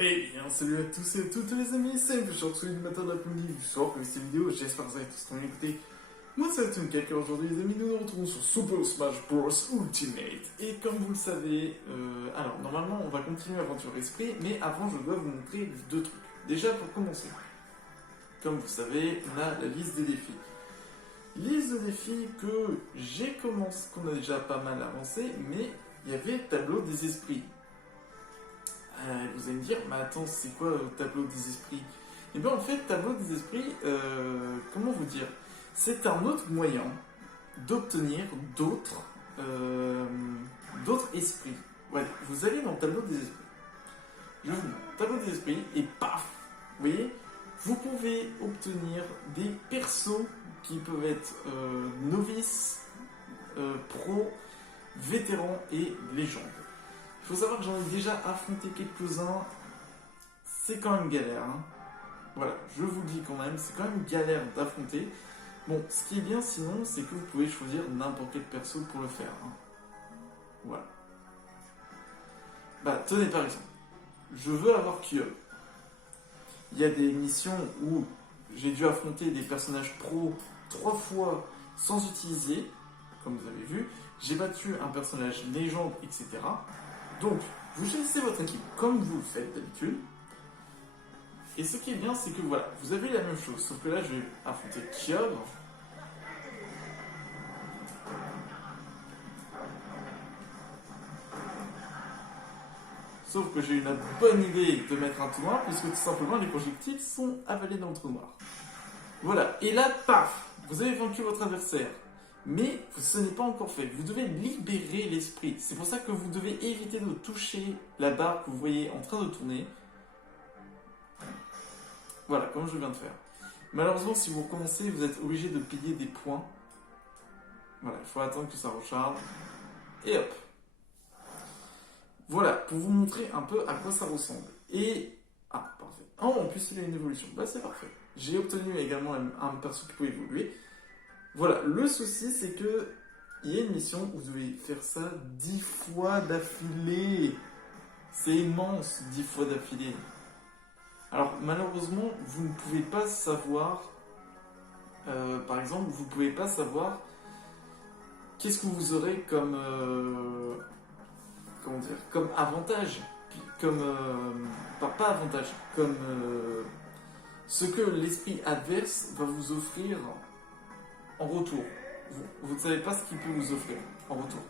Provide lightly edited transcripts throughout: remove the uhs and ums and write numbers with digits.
Eh bien, salut à tous et à toutes les amis, c'est le short du matin de l'après-midi du soir pour cette vidéo, j'espère que vous avez tous très bien écouté. Moi c'est Tunka, aujourd'hui les amis, nous nous retrouvons sur Super Smash Bros Ultimate. Et comme vous le savez, alors normalement on va continuer Aventure Esprit, mais avant je dois vous montrer deux trucs. Déjà pour commencer, comme vous savez, on a la liste des défis. Liste de défis que j'ai commencé, qu'on a déjà pas mal avancé, mais il y avait Tableau des Esprits. Vous allez me dire, mais attends, c'est quoi Tableau des Esprits? Eh bien en fait, Tableau des Esprits, comment vous dire? C'est un autre moyen d'obtenir d'autres esprits. Voilà, vous allez dans Tableau des Esprits. Je vous montre Tableau des Esprits et paf! Vous voyez, vous pouvez obtenir des persos qui peuvent être novices, pro, vétérans et légendes. Il faut savoir que j'en ai déjà affronté quelques-uns. C'est quand même galère. Hein. Voilà, je vous le dis quand même, c'est quand même galère d'affronter. Bon, ce qui est bien sinon, c'est que vous pouvez choisir n'importe quel perso pour le faire. Hein. Voilà. Bah, tenez par exemple. Je veux avoir Kyub. Il y a des missions où j'ai dû affronter des personnages pro 3 fois sans utiliser, comme vous avez vu. J'ai battu un personnage légende, etc. Donc, vous choisissez votre équipe comme vous le faites d'habitude. Et ce qui est bien, c'est que voilà, vous avez la même chose, sauf que là, je vais affronter Kyub. Sauf que j'ai une bonne idée de mettre un trou noir, puisque tout simplement, les projectiles sont avalés dans le trou noir. Voilà, et là, paf, vous avez vaincu votre adversaire. Mais ce n'est pas encore fait. Vous devez libérer l'esprit. C'est pour ça que vous devez éviter de toucher la barre que vous voyez en train de tourner. Voilà, comme je viens de faire. Malheureusement, si vous recommencez, vous êtes obligé de payer des points. Voilà, il faut attendre que ça recharge. Et hop. Voilà, pour vous montrer un peu à quoi ça ressemble. Et... ah, parfait. Oh, en plus, il a une évolution. Bah, c'est parfait. J'ai obtenu également un perso qui peut évoluer. Voilà, le souci c'est que il y a une mission où vous devez faire ça 10 fois d'affilée. C'est immense, 10 fois d'affilée. Alors malheureusement, vous ne pouvez pas savoir, par exemple, vous ne pouvez pas savoir qu'est-ce que vous aurez comme, comment dire, comme avantage, comme, pas avantage, comme ce que l'esprit adverse va vous offrir en retour. Vous ne savez pas ce qu'il peut vous offrir en retour.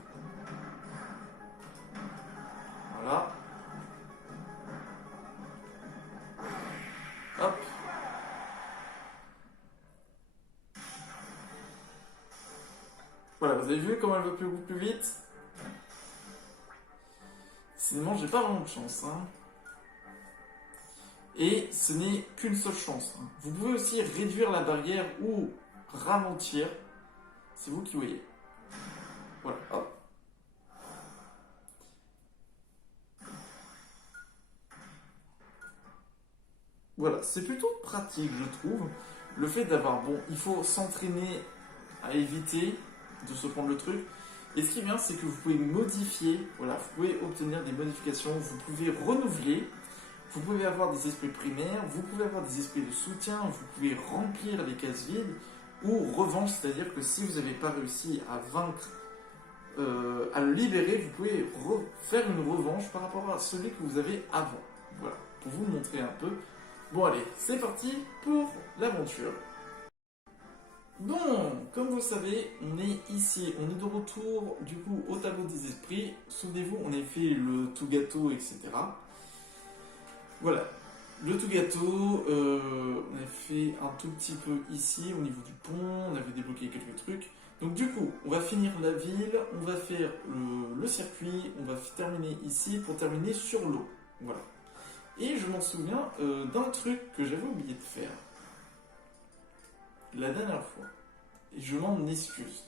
Voilà. Hop. Voilà, vous avez vu comment elle va beaucoup plus vite? Sinon, j'ai pas vraiment de chance. Hein. Et ce n'est qu'une seule chance. Hein. Vous pouvez aussi réduire la barrière ou ralentir. C'est vous qui voyez. Voilà, hop. Voilà, c'est plutôt pratique, je trouve. Le fait d'avoir, bon, il faut s'entraîner à éviter de se prendre le truc. Et ce qui est bien, c'est que vous pouvez modifier, voilà, vous pouvez obtenir des modifications, vous pouvez renouveler, vous pouvez avoir des esprits primaires, vous pouvez avoir des esprits de soutien, vous pouvez remplir les cases vides, ou revanche, c'est-à-dire que si vous n'avez pas réussi à vaincre, à le libérer, vous pouvez faire une revanche par rapport à celui que vous avez avant. Voilà, pour vous montrer un peu. Bon allez, c'est parti pour l'aventure. Bon, comme vous le savez, on est ici, on est de retour du coup au tableau des esprits. Souvenez-vous, on a fait le tout gâteau, etc. Voilà, le tout gâteau, on a fait un tout petit peu ici au niveau du pont, on avait débloqué quelques trucs. Donc du coup, on va finir la ville, on va faire le circuit, on va terminer ici pour terminer sur l'eau. Voilà. Et je m'en souviens d'un truc que j'avais oublié de faire la dernière fois. Et je m'en excuse.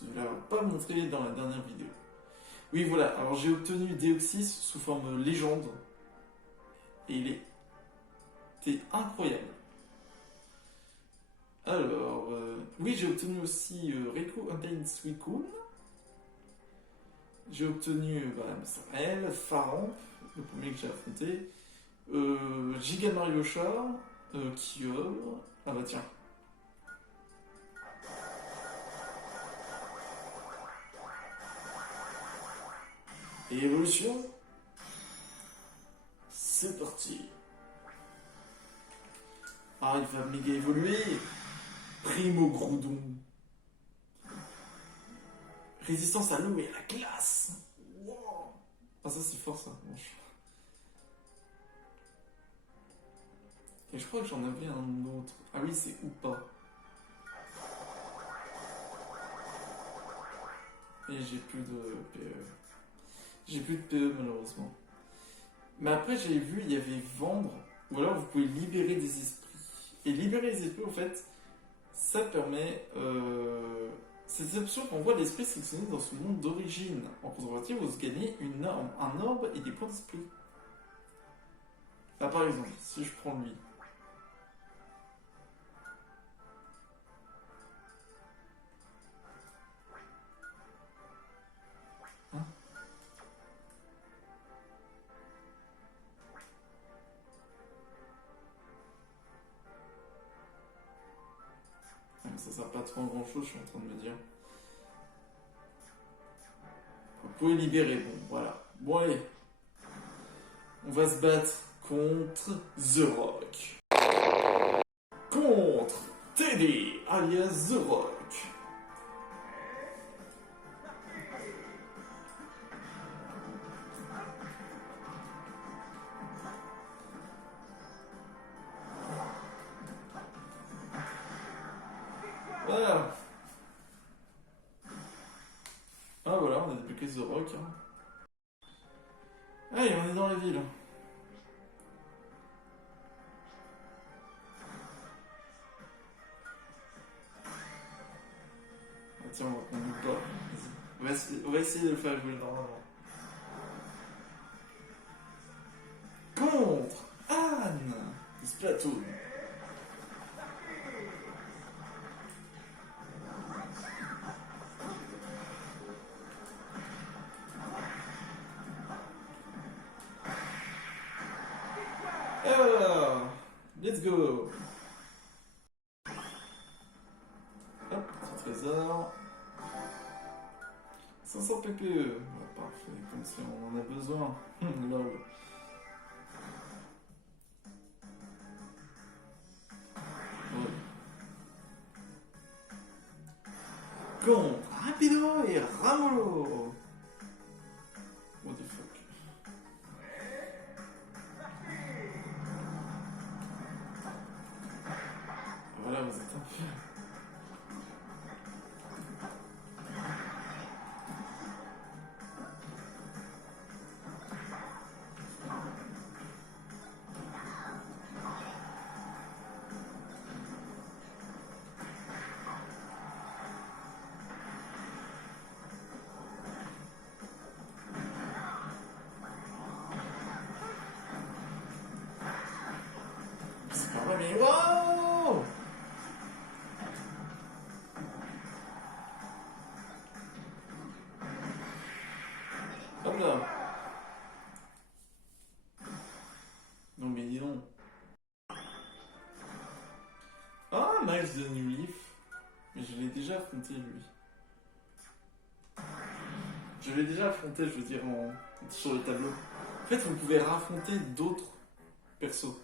Je ne l'ai pas montré dans la dernière vidéo. Oui, voilà. Alors j'ai obtenu Deoxys sous forme légende. Et il était incroyable. Alors, oui, j'ai obtenu aussi Riku Untamed Suicune. J'ai obtenu Madame Sarel, Pharamp, le premier que j'ai affronté. Giga Mario Char, Kyogre. Ah bah tiens. Et évolution, c'est parti. Ah, il va méga évoluer. Primo Groudon. Résistance à l'eau et à la glace. Wow. Ah ça c'est fort ça. Et je crois que j'en avais un autre. Ah oui, c'est ou pas. Et j'ai plus de PE. J'ai plus de PE malheureusement. Mais après j'ai vu, il y avait vendre. Ou alors vous pouvez libérer des esprits. Et libérer les esprits en fait, ça permet... Cette option envoie l'esprit sélectionné dans son monde d'origine. En contrepartie, vous gagnez un orbe et des points d'esprit. Là par exemple, si je prends lui. Hein. Ça sert pas trop à grand chose, je suis en train de me dire. Vous pouvez libérer, bon voilà. Bon allez, on va se battre contre The Rock. Contre Teddy, alias The Rock. Voilà. Ah voilà, on a débloqué The Rock. Hein. Allez, on est dans la ville. Ah, tiens, on ne pas. On va essayer de le faire jouer normalement. Contre Anne de Splatoon. Et voilà. Let's go. Hop, petit trésor. 500 PPE. Ah, parfait, comme si on en a besoin. Lol. Ouais. Contre Rapido et Ramolo. What the fuck. Voilà, vous êtes un peu... C'est pas vrai, mais wow. Hop là. Non mais dis donc. Ah, Miles de New Leaf. Mais je l'ai déjà affronté lui. Je l'ai déjà affronté, je veux dire, sur le tableau. En fait, vous pouvez raffronter d'autres persos.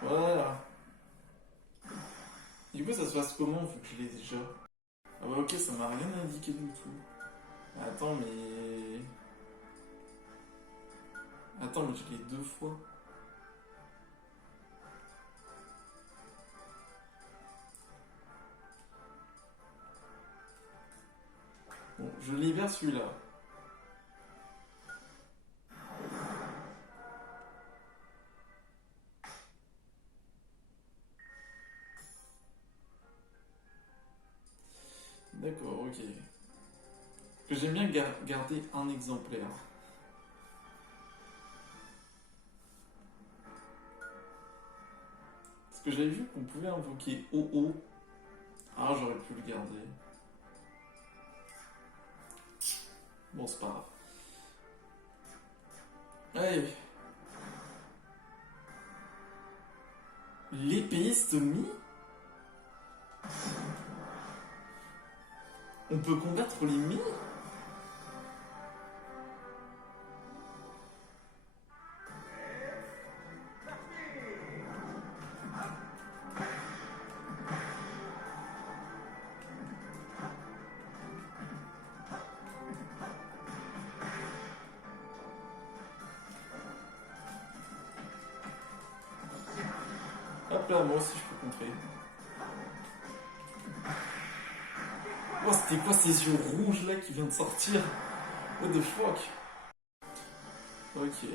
Voilà. Du coup, ça se passe comment vu que je l'ai déjà? Ah bah ok, ça m'a rien indiqué du tout. Attends, mais... Attends, mais je l'ai deux fois. Bon, je libère celui-là. D'accord, ok. que j'aime bien garder un exemplaire. Parce que j'avais vu qu'on pouvait invoquer OO. Ah, j'aurais pu le garder. Bon, c'est pas grave. Allez. L'épéistomie. On peut combattre les mi. Hop là, moi aussi je peux contrer. Oh, c'était quoi ces yeux rouges là qui viennent de sortir? What the fuck? Ok.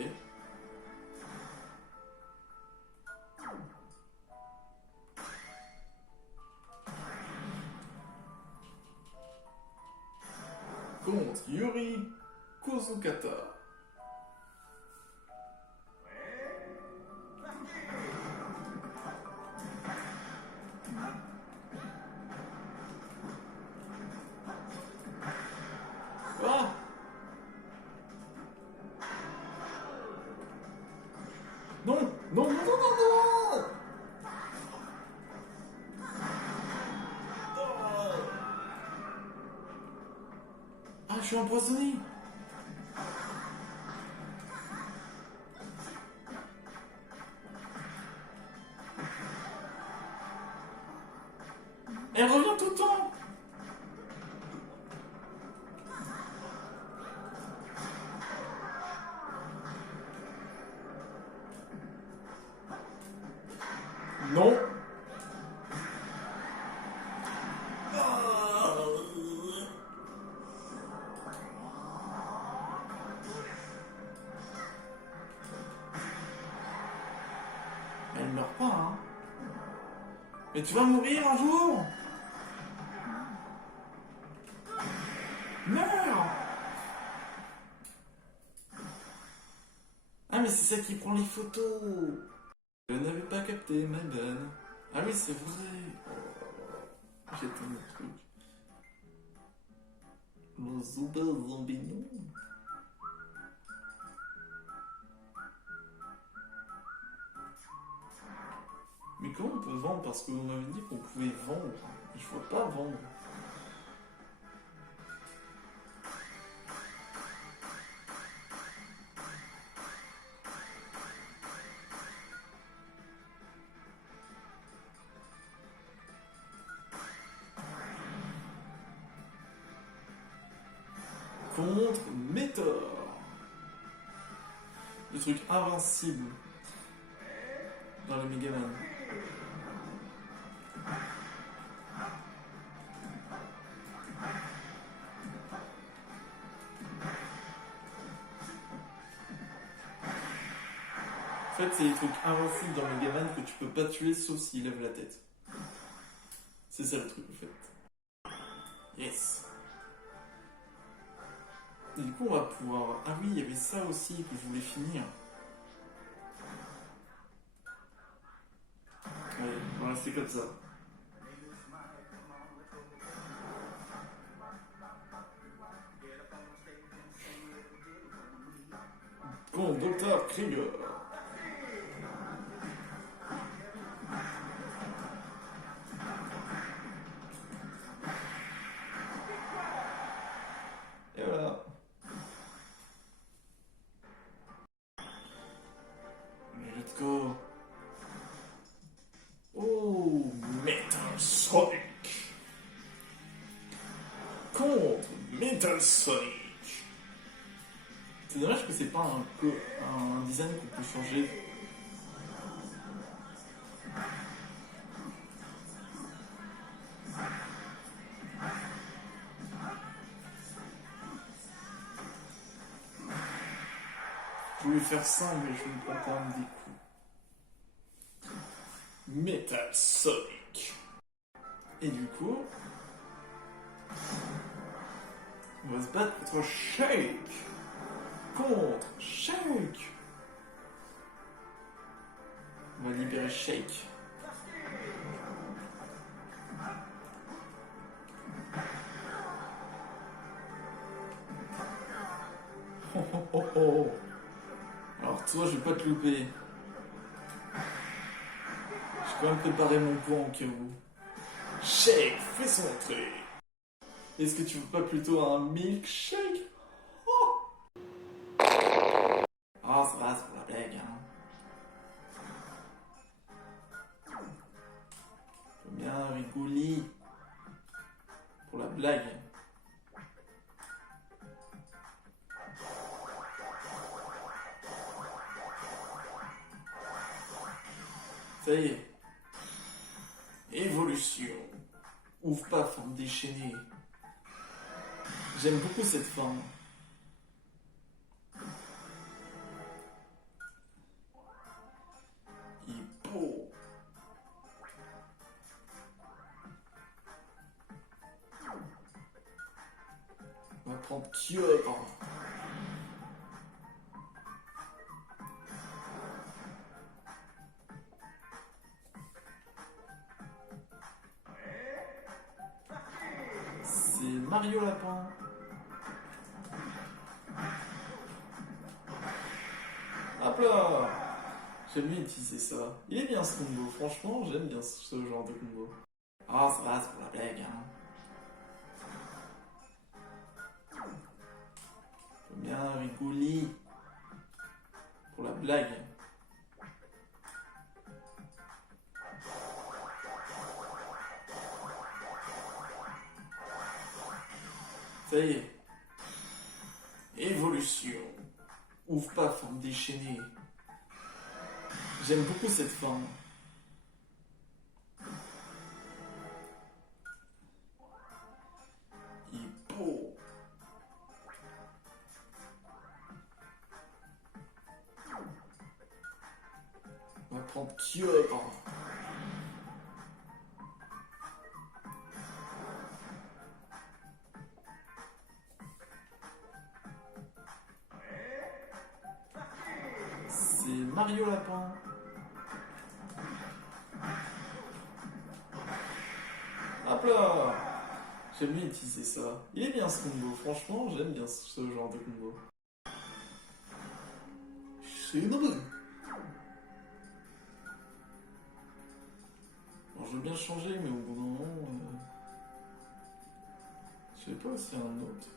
Contre Yuri Kozukata. Ah! Non! Non, non, non, non, non! Oh. Ah, je suis empoisonné! Elle revient tout le temps! Non! Elle meurt pas, hein? Mais tu vas mourir un jour! Meurs! Ah, mais c'est celle qui prend les photos! Je n'avais pas capté, ma bonne. Ah oui, c'est vrai! Oh, j'ai tellement de trucs. Le Zuba Zambino. Mais comment on peut vendre? Parce qu'on m'avait dit qu'on pouvait vendre. Il faut pas vendre. Contre Métor. Le truc invincible dans le Megaman. En fait, c'est les trucs invincibles dans Megaman que tu peux pas tuer sauf s'il lève la tête. C'est ça le truc en fait. Yes. Et du coup, on va pouvoir. Ah oui, il y avait ça aussi que je voulais finir. Allez, on va rester comme ça. Contre Dr. Krieger. Et voilà. Let's go. Oh, Metal Sonic. Contre Metal Sonic. C'est dommage que c'est pas un design qu'on peut changer. Je voulais faire ça, mais je me prends quand même des coups. Metal Sonic. Et du coup... On va se battre contre Shake. Contre Shake. On va libérer Shake. Oh, oh, oh, oh. Alors toi, je vais pas te louper. J'ai quand même préparé mon plan au cas où. Shake, fais son entrée. Est-ce que tu veux pas plutôt un milkshake? Oh. Ah, ça va, c'est pour la blague, hein. Faut bien rigoler. Pour la blague. Ça y est. Évolution. Ouvre pas, forme déchaînée. J'aime beaucoup cette forme. Hippo. On va prendre Kyogre. C'est Mario Lapin. Hop là. J'aime bien utiliser ça. Il est bien ce combo, franchement, j'aime bien ce genre de combo. Ah, ça va, c'est pour la blague, hein. Faut bien rigoler. Pour la blague. Ça y est. Évolution. Ouvre pas, forme déchaînée. J'aime beaucoup cette forme. Hippo. On va prendre Kyogre. C'est Mario Lapin. Hop là. J'aime bien utiliser ça. Il est bien ce combo, franchement, j'aime bien ce genre de combo. C'est énorme. Bon, je veux bien changer, mais au bout d'un moment... Je sais pas s'il y a un autre.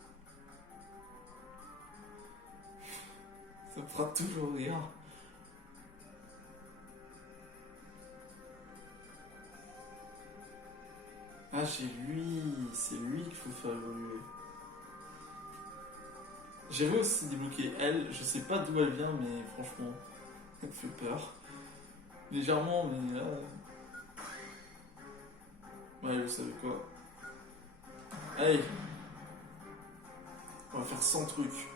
Ça me fera toujours rire. Ah, c'est lui qu'il faut faire évoluer. J'avais aussi débloqué elle, je sais pas d'où elle vient, mais franchement, elle me fait peur. Légèrement, mais... Ouais, vous savez quoi. Allez, on va faire 100 trucs.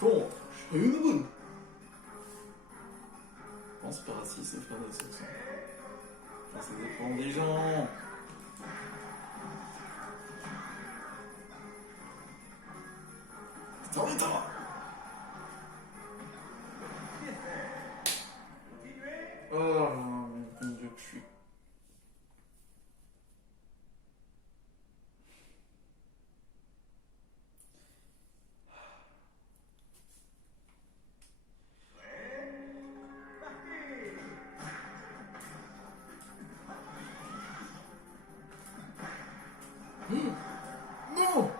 Bon, je suis une bonne. Non, c'est pas raciste, c'est frère de sexe. Enfin, ça dépend des gens. Attends, attends. Oh, mon Dieu, que je suis... Non.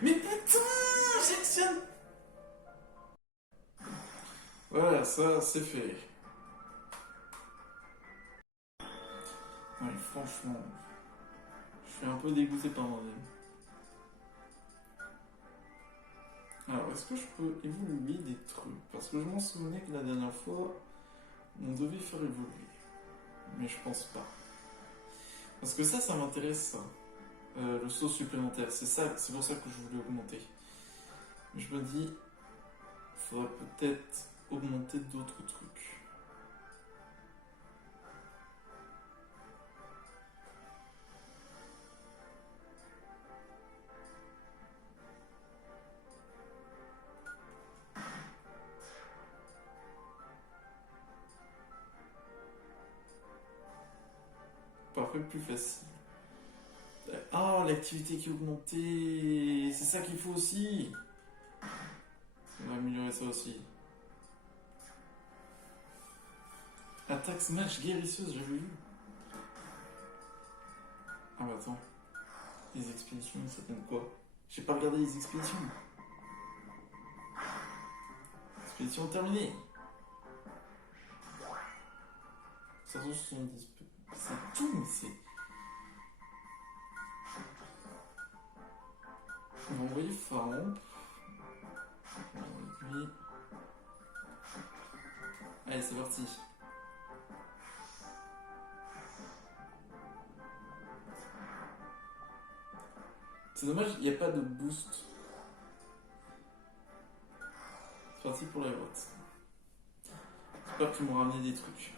Mais putain, j'actionne. Voilà, ça, c'est fait. Ouais, franchement, je suis un peu dégoûté par moi-même. Alors, est-ce que je peux évoluer des trucs? Parce que je m'en souvenais que la dernière fois, on devait faire évoluer. Mais je pense pas. Parce que ça m'intéresse, ça. Le saut supplémentaire, c'est pour ça que je voulais augmenter. Mais je me dis, il faudrait peut-être augmenter d'autres trucs. parfois plus facile. Oh, l'activité qui est augmentée. C'est ça qu'il faut aussi. On va améliorer ça aussi. Attaque smash guérisseuse, j'avais vu. Ah bah attends. Les expéditions, ça donne quoi? J'ai pas regardé les expéditions. Expédition terminée. 570. C'est tout, mais c'est... On va envoyer Pharaon. Lui. Allez, c'est parti. C'est dommage, il n'y a pas de boost. C'est parti pour la boîte. J'espère qu'ils m'ont ramené des trucs.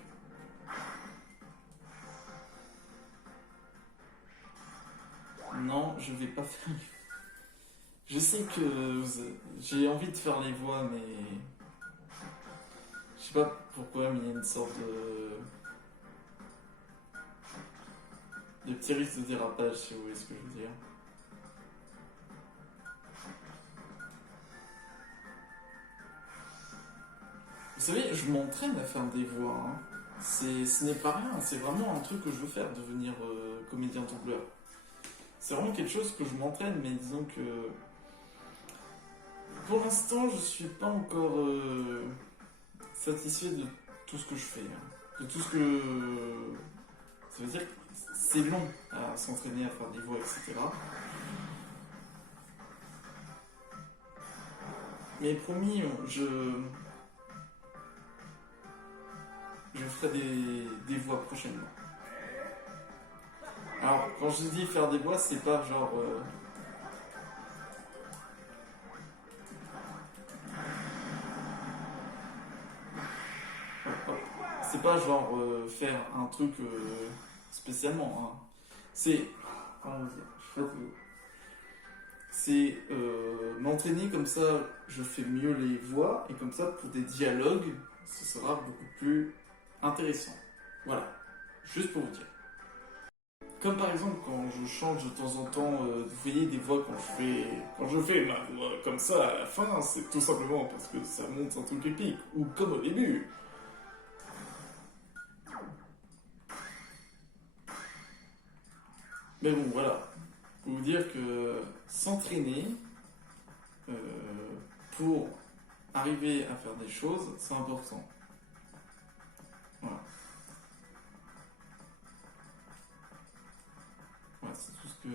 Non, je vais pas faire. Je sais que j'ai envie de faire les voix, mais je sais pas pourquoi, mais il y a une sorte de petit risque de dérapage, si vous voyez ce que je veux dire. Vous savez, je m'entraîne à faire des voix. Hein. Ce n'est pas rien, c'est vraiment un truc que je veux faire, devenir comédien doubleur. C'est vraiment quelque chose que je m'entraîne, mais disons que pour l'instant, je suis pas encore satisfait de tout ce que je fais. Hein. De tout ce que... Ça veut dire que c'est long à s'entraîner, à faire des voix, etc. Mais promis, je ferai des voix prochainement. Alors, quand je dis faire des voix, c'est pas genre... C'est pas genre faire un truc spécialement. Hein. C'est... Comment dire? C'est m'entraîner comme ça, je fais mieux les voix, et comme ça, pour des dialogues, ce sera beaucoup plus intéressant. Voilà, juste pour vous dire. Comme par exemple quand je change de temps en temps, vous voyez des voix quand je fais ma voix comme ça à la fin, c'est tout simplement parce que ça monte un truc épique, ou comme au début. Mais bon, voilà, pour vous dire que s'entraîner pour arriver à faire des choses, c'est important. Voilà. Voilà, c'est tout ce que...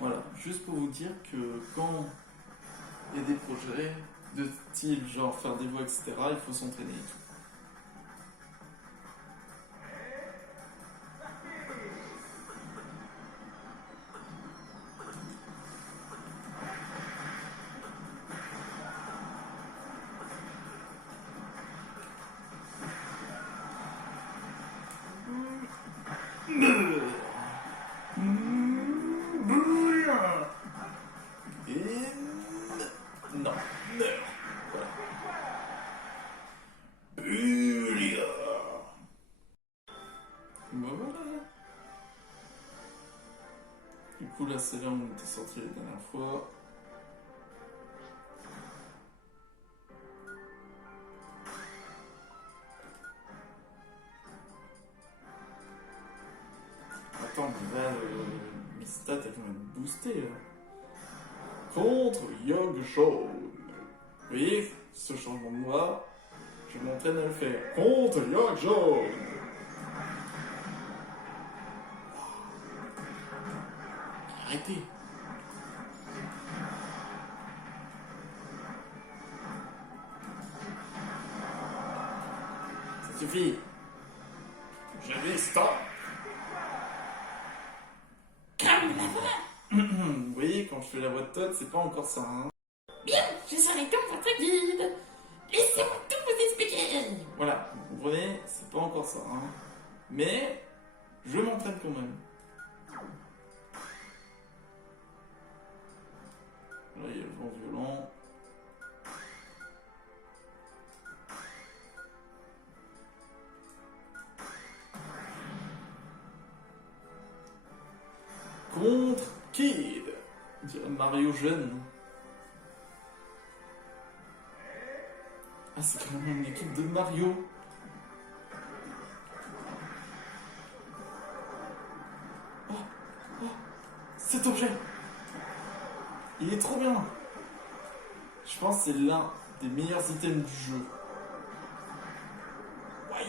Voilà, juste pour vous dire que quand il y a des projets de style genre faire des voix, etc., il faut s'entraîner et tout. Non, meurs. Voilà. Bulia. Bah voilà. Du coup, là, c'est là où on était sorti la dernière fois. Attends, mais là, mes stats, elles vont être boostées, là. Contre Young Shawn. Vous voyez, ce changement de voix, je m'entraîne à le faire. Contre Young Shawn. Arrêtez. Ça suffit. Je vais stop. Calme la voix. Vous voyez, quand je fais la voix de Todd, c'est pas encore ça. Hein. Bien, je serai comme votre guide. Laissez-moi tout vous expliquer. Voilà, vous comprenez, c'est pas encore ça. Hein. Mais Je m'entraîne quand même. Là, il y a le vent violent. Contre Kid, dirait Mario jeune. Ah, c'est quand même une équipe de Mario. Oh, oh, cet objet, il est trop bien. Je pense que c'est l'un des meilleurs items du jeu. Ouais.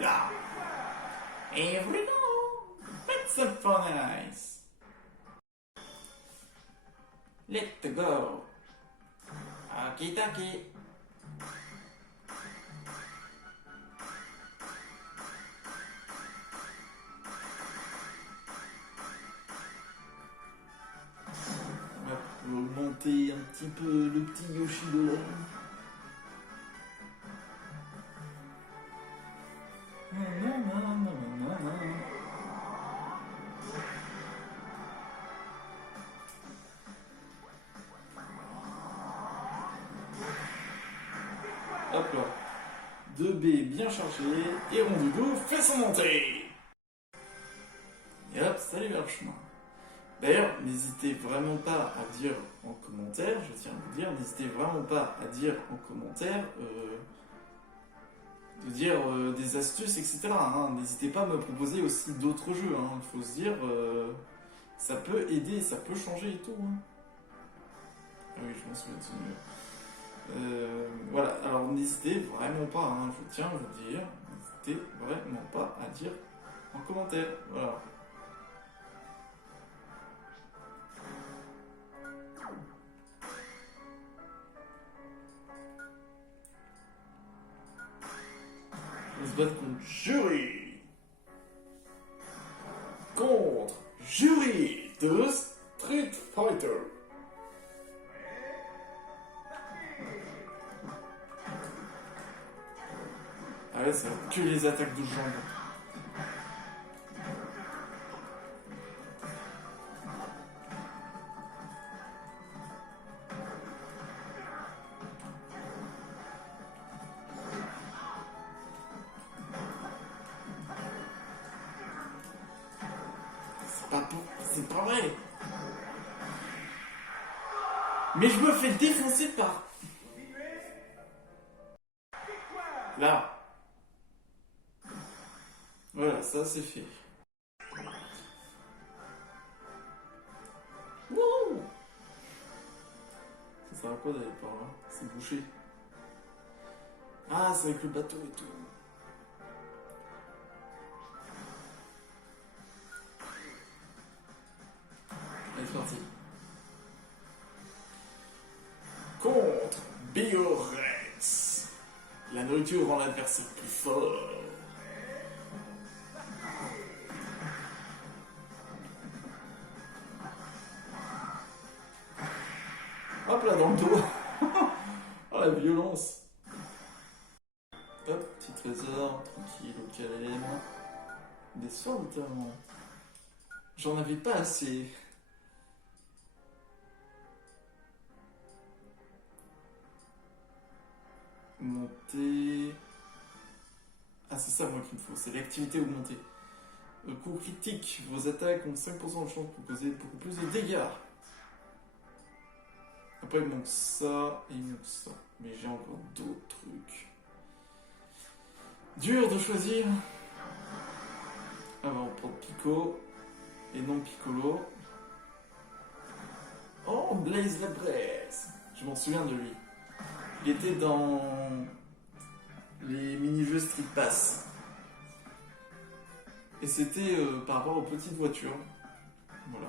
Là. Et vraiment, it's so nice. Let's go. Ok, taki. On va augmenter un petit peu le petit Yoshi de là. Hop là. 2B bien chargé. Et Rondoudou fait son montée. Et hop, salut vers le chemin. D'ailleurs, n'hésitez vraiment pas à dire en commentaire, je tiens à vous dire, n'hésitez vraiment pas à dire en commentaire, de dire des astuces, etc. Hein. N'hésitez pas à me proposer aussi d'autres jeux. Hein. Il faut se dire, ça peut aider, ça peut changer et tout. Hein. Ah oui, je m'en souviens de ce numéro. Voilà, alors n'hésitez vraiment pas, hein, je tiens à vous dire, n'hésitez vraiment pas à dire en commentaire. Voilà. On se bat contre Jury. Contre Jury de Street Fighter. Ah ouais, c'est que les attaques de jambes. C'est pas vrai. Mais je me fais défoncer par... Là. Voilà, ça c'est fait. Wouh! Ça sert à quoi d'aller par là? C'est bouché. Ah, c'est avec le bateau et tout. Allez, c'est parti. Contre Biorex. La nourriture rend l'adversaire plus fort. Hop là, dans le dos. Oh, la violence. Hop, petit trésor, tranquille, au calme. Des soins, notamment. J'en avais pas assez. Monter. Ah, c'est ça, moi, qu'il me faut. C'est l'activité augmentée. Coup critique. Vos attaques ont 5% de chance pour causer beaucoup plus de dégâts. Après, il manque ça et il manque ça. Mais j'ai encore d'autres trucs. Dur de choisir. Ah, on va prendre Pico et non Piccolo. Oh, Blaze la Braise. Je m'en souviens de lui. Il était dans les mini-jeux Street Pass. Et c'était par rapport aux petites voitures. Voilà.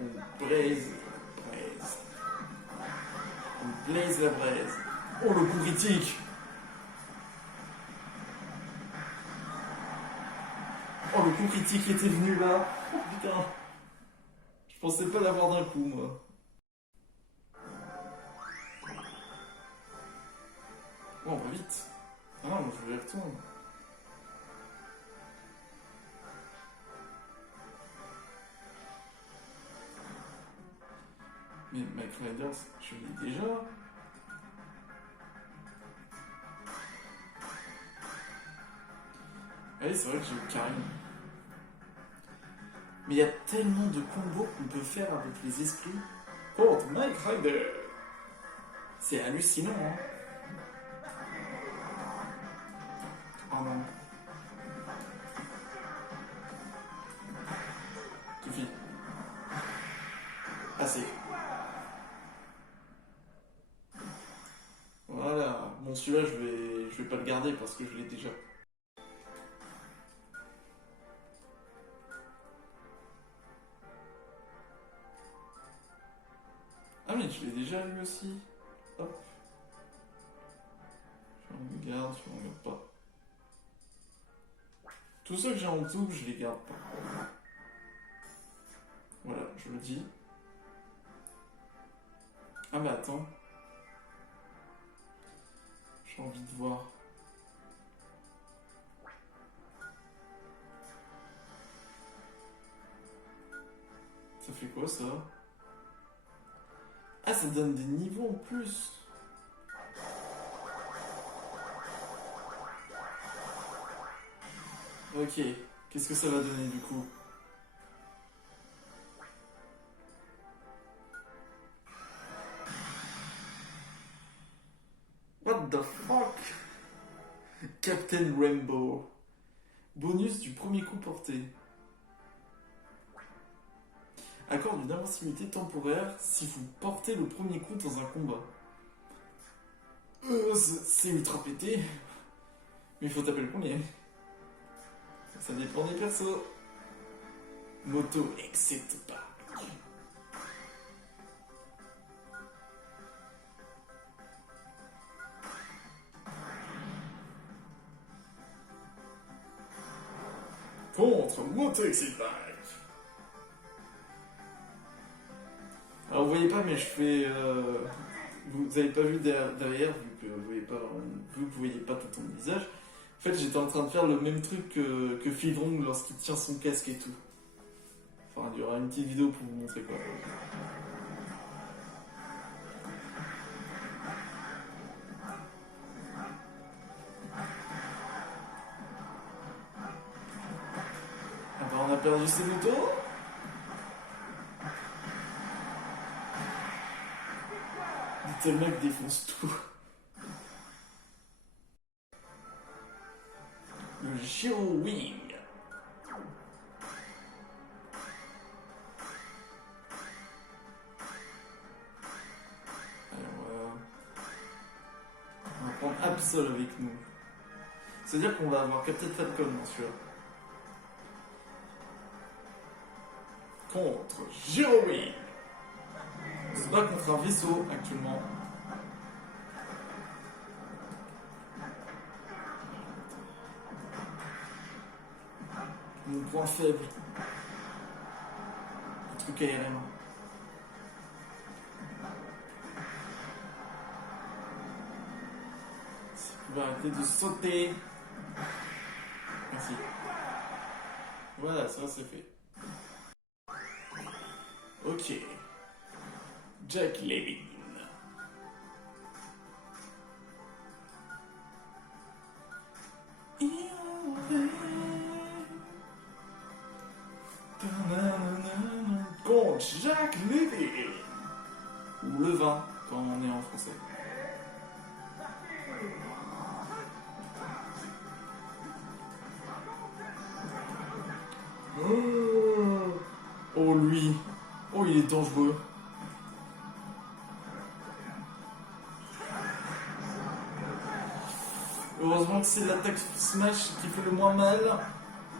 On Blaze la Braise. Oh, le coup critique. Oh, le coup critique était venu là. Oh, putain. Je pensais pas l'avoir d'un coup, moi. Oh, on va vite. Ah non, moi je vais y retourner. Mais Mike Riders, je l'ai déjà. Ah oui, c'est vrai que j'ai eu Karim. Mais il y a tellement de combos qu'on peut faire avec les esprits. Contre Mike Rider. C'est hallucinant, hein. Oh non. Suffit. Assez. Voilà. Bon, celui-là, je vais pas le garder parce que je l'ai déjà. Ah, mais je l'ai déjà lui aussi. Hop. Je regarde, je regarde pas. Tous ceux que j'ai en double, je les garde pas. Voilà, je le dis. Ah, mais attends. J'ai envie de voir. Ça fait quoi ça? Ah, ça donne des niveaux en plus. Ok, qu'est-ce que ça va donner du coup? What the fuck? Captain Rainbow. Bonus du premier coup porté. Accorde une invincibilité temporaire si vous portez le premier coup dans un combat. C'est ultra pété. Mais il faut taper le premier. Ça dépend des persos. Moto, etc. Contre Moto, etc. Alors vous voyez pas, mais je fais. Vous avez pas vu derrière, vu que vous voyez pas, vu que vous voyez pas tout mon visage. En fait, j'étais en train de faire le même truc que Fidrong lorsqu'il tient son casque et tout. Enfin, il y aura une petite vidéo pour vous montrer quoi. Ah bah, on a perdu ses motos. Le mec défonce tout. Le Giro Wing. Alors, on va prendre Absol avec nous. C'est-à-dire qu'on va avoir Captain Falcon dans celui-là. Contre Giro Wing. On se bat contre un vaisseau actuellement. Mon point faible. Le truc ARM. Si vous pouvez arrêter de sauter. Merci. Voilà, ça c'est fait. Ok. Jack Levin. Contre Jack Levin. Ou le vin, quand on est en français. Oh lui. Oh, il est dangereux. Heureusement que c'est l'attaque smash qui fait le moins mal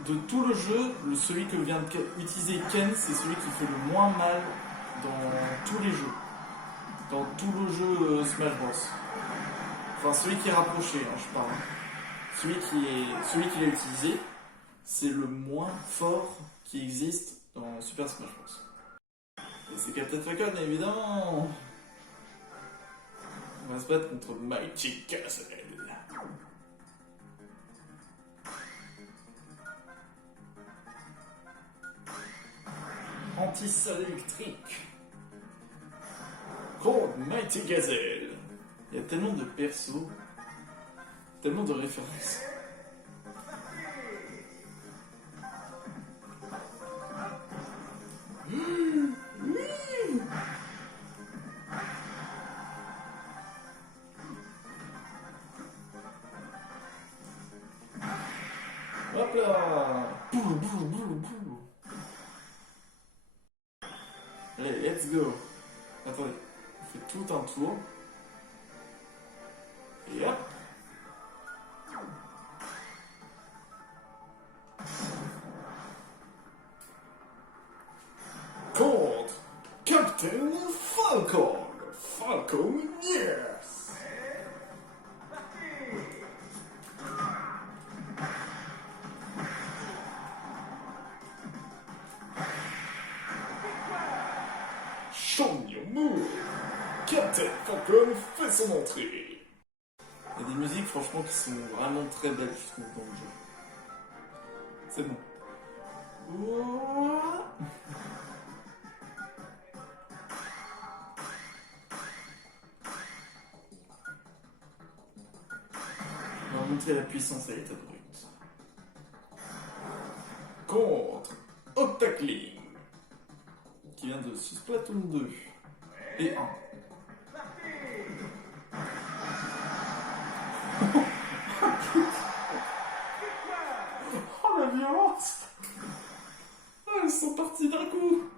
de tout le jeu. Celui que vient d'utiliser Ken, c'est celui qui fait le moins mal dans tous les jeux. Dans tout le jeu Smash Bros. Enfin, celui qui est rapproché, hein, je parle. Celui qui l'a utilisé, c'est le moins fort qui existe dans Super Smash Bros. Et c'est Captain Falcon, évidemment. On va se battre contre Mighty Castle. Anti-sol électrique. Contre Mighty Gazelle. Il y a tellement de persos, tellement de références. Hop là. Bouh, bouh, bouh, bouh. Allez, let's go. Attendez, on fait tout un tour. Et hop. Contre Captain Falcon. Falcon, yes. Show your move. Captain Falcon fait son entrée. Il y a des musiques franchement qui sont vraiment très belles, je trouve, dans le jeu. C'est bon. Ouah. On va montrer la puissance à l'état brut. Contre Octacling, qui vient de Splatoon 2 et 1. Oh la violence! Oh, ils sont partis d'un coup!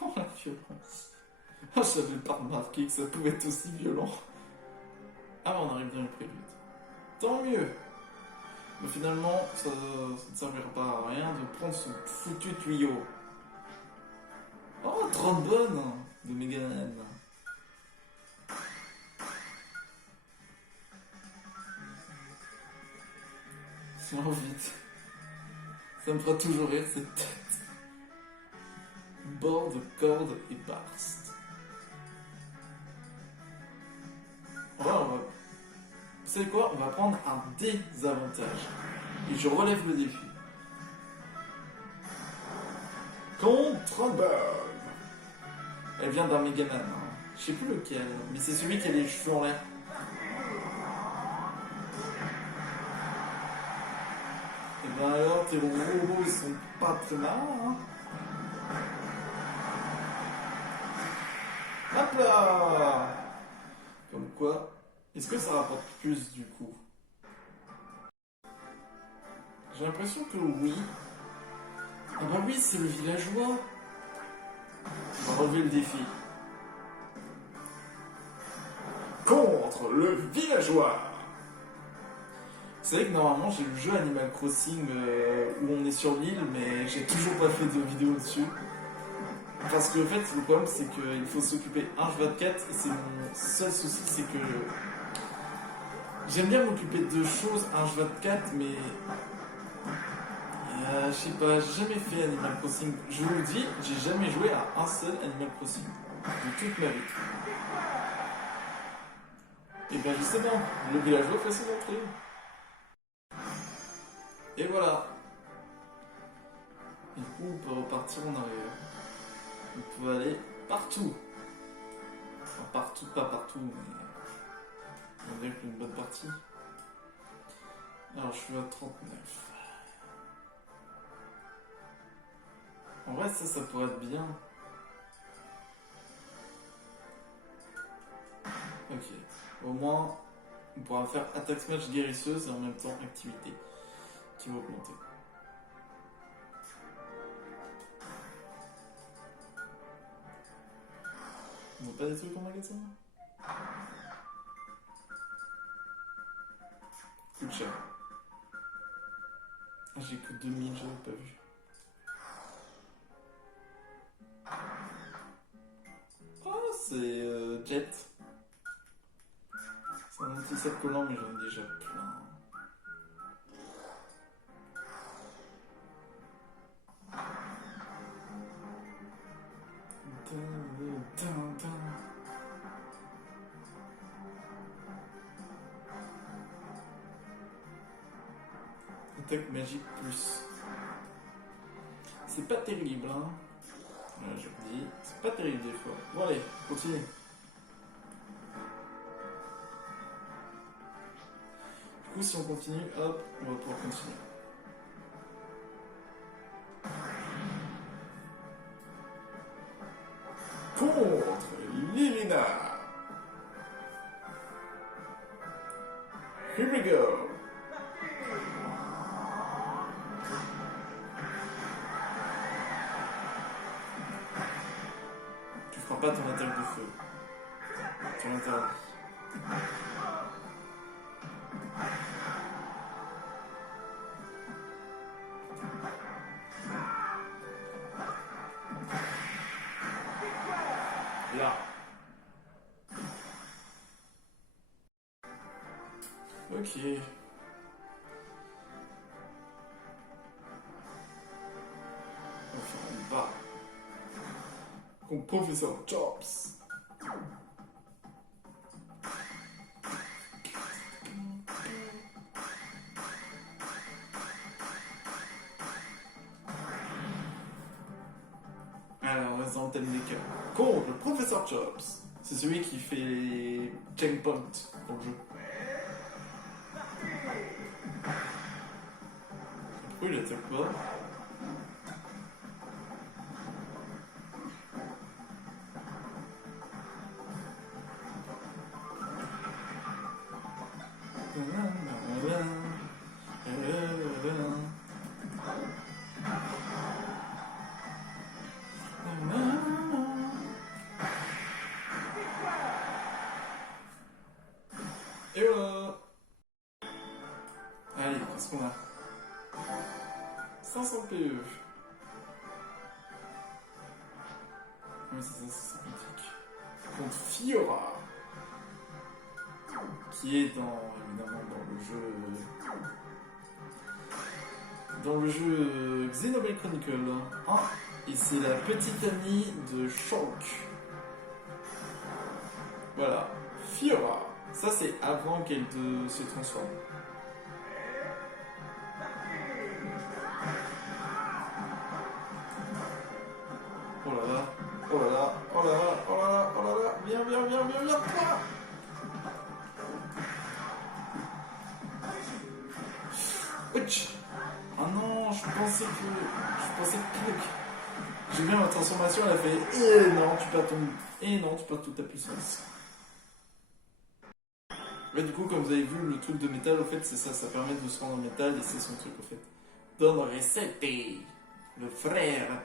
Oh la violence! Oh, j'avais pas remarqué que ça pouvait être aussi violent. Ah bah on arrive bien le prélude. Tant mieux! Mais finalement, ça ne servira pas à rien de prendre son foutu tuyau. Oh, trombone de Megaman. Oh vite. Ça me fera toujours rire cette tête. Bord de corde et barst. On va... Vous savez quoi? On va prendre un désavantage. Et je relève le défi. Contre Bug. Elle vient d'un Megaman. Hein. Je sais plus lequel, mais c'est celui qui a les cheveux en l'air. Et ben alors, tes robots ils sont pas très marrants. Hein. Hop là! Comme quoi, est-ce que ça rapporte plus du coup? J'ai l'impression que oui. Ah bah oui, c'est le villageois. On va relever le défi. Contre le villageois. Vous savez que normalement j'ai le jeu Animal Crossing où on est sur l'île, mais j'ai toujours pas fait de vidéo dessus. Parce que en fait le problème c'est qu'il faut s'occuper H24 et c'est mon seul souci, c'est que j'aime bien m'occuper de choses H24 mais je sais pas, j'ai jamais fait Animal Crossing. Je vous le dis, j'ai jamais joué à un seul Animal Crossing de toute ma vie. Et ben justement, le villageois fait son entrée. Et voilà. Et du coup, on peut repartir en arrière. On peut aller partout. Enfin, partout, pas partout, mais on dirait que une bonne partie. Alors, je suis à 39. En vrai, ça pourrait être bien. Ok. Au moins, on pourra faire attaque smash guérisseuse et en même temps activité qui va augmenter. On n'a pas des trucs en magasin? Coûte cher. Ah, j'ai que 2000, j'avais pas vu. Oh, c'est Jet. C'est un anti-sac collant, mais j'en ai déjà plein. Attaque magique plus. C'est pas terrible, hein. Je vous dis, c'est pas terrible des fois. Bon allez, continue. Du coup, si on continue, hop, on va pouvoir continuer. Contre Lilina. Here we go. Tu feras pas ton attaque de feu. Ton interdit. Là. Ok. On va faire en bas. Comme professeur Jobs. Alors, on reste dans le thème des cœurs. Contre le professeur Jobs. C'est celui qui fait checkpoint dans le jeu. Pourquoi il attaque pas? Et voilà. Allez, qu'est-ce qu'on a? 500 PE. Oui, c'est ça, c'est sympathique. Contre Fiora. Qui est évidemment dans le jeu Xenoblade Chronicle 1. Et c'est la petite amie de Shulk. Voilà. Fiora. Ça, c'est avant qu'elle se transforme. Oh là là, oh là là, oh là là, oh là là, oh là là, viens, toi! Ouch! Ah non, je pensais que... J'ai bien ma transformation, elle a fait... Et non, tu perds toute ta puissance. Mais du coup, comme vous avez vu, le truc de métal, au fait, c'est ça, ça permet de se rendre en métal, et c'est son truc, au fait. Don Resetti, le frère